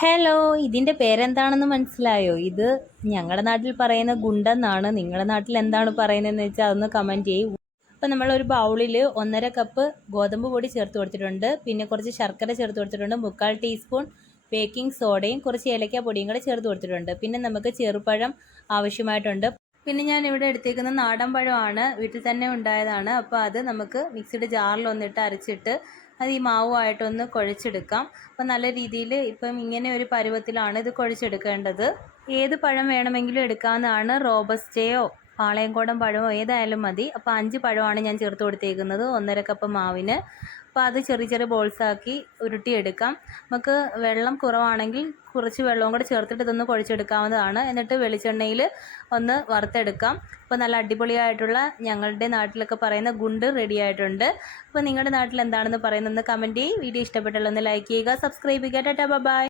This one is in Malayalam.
ഹലോ, ഇതിൻ്റെ പേരെന്താണെന്ന് മനസ്സിലായോ? ഇത് ഞങ്ങളുടെ നാട്ടിൽ പറയുന്ന ഗുണ്ടെന്നാണ്. നിങ്ങളുടെ നാട്ടിൽ എന്താണ് പറയുന്നതെന്ന് വെച്ചാൽ അതൊന്ന് കമൻറ്റ് ചെയ്യും. അപ്പം നമ്മളൊരു ബൗളിൽ 1.5 കപ്പ് ഗോതമ്പ് പൊടി ചേർത്ത് കൊടുത്തിട്ടുണ്ട്. പിന്നെ കുറച്ച് ശർക്കര ചേർത്ത് കൊടുത്തിട്ടുണ്ട്. 3/4 ടീസ്പൂൺ ബേക്കിംഗ് സോഡയും കുറച്ച് ഏലക്ക പൊടിയും കൂടെ ചേർത്ത് കൊടുത്തിട്ടുണ്ട്. പിന്നെ നമുക്ക് ചെറുപഴം ആവശ്യമായിട്ടുണ്ട്. പിന്നെ ഞാൻ ഇവിടെ എടുത്തേക്കുന്ന നാടൻ പഴമാണ്, വീട്ടിൽ തന്നെ ഉണ്ടായതാണ്. അപ്പോൾ അത് നമുക്ക് മിക്സിയുടെ ജാറിലൊന്നിട്ട് അരച്ചിട്ട് അത് ഈ മാവുമായിട്ടൊന്ന് കുഴച്ചെടുക്കാം. അപ്പോൾ നല്ല രീതിയിൽ ഇപ്പം ഇങ്ങനെ ഒരു പരുവത്തിലാണ് ഇത് കുഴച്ചെടുക്കേണ്ടത്. ഏത് പഴം വേണമെങ്കിലും എടുക്കാവുന്നതാണ്. റോബസ്റ്റയോ പാളയംകോടൻ പഴമോ ഏതായാലും മതി. അപ്പോൾ 5 പഴമാണ് ഞാൻ ചേർത്ത് കൊടുത്തേക്കുന്നത് 1.5 കപ്പ് മാവിന്. അപ്പോൾ അത് ചെറിയ ചെറിയ ബോൾസാക്കി ഉരുട്ടിയെടുക്കാം. നമുക്ക് വെള്ളം കുറവാണെങ്കിൽ കുറച്ച് വെള്ളവും കൂടെ ചേർത്തിട്ട് ഇതൊന്ന് കുഴച്ചെടുക്കാവുന്നതാണ്. എന്നിട്ട് വെളിച്ചെണ്ണയിൽ ഒന്ന് വറുത്തെടുക്കാം. അപ്പോൾ നല്ല അടിപൊളിയായിട്ടുള്ള ഞങ്ങളുടെ നാട്ടിലൊക്കെ പറയുന്ന ഗുണ്ട് റെഡി ആയിട്ടുണ്ട്. അപ്പോൾ നിങ്ങളുടെ നാട്ടിൽ എന്താണെന്ന് പറയുന്നത് കമൻറ്റ് ചെയ്യ്. വീഡിയോ ഇഷ്ടപ്പെട്ടുള്ള ഒന്ന് ലൈക്ക് ചെയ്യുക, സബ്സ്ക്രൈബ് ചെയ്യുക. Tata bye.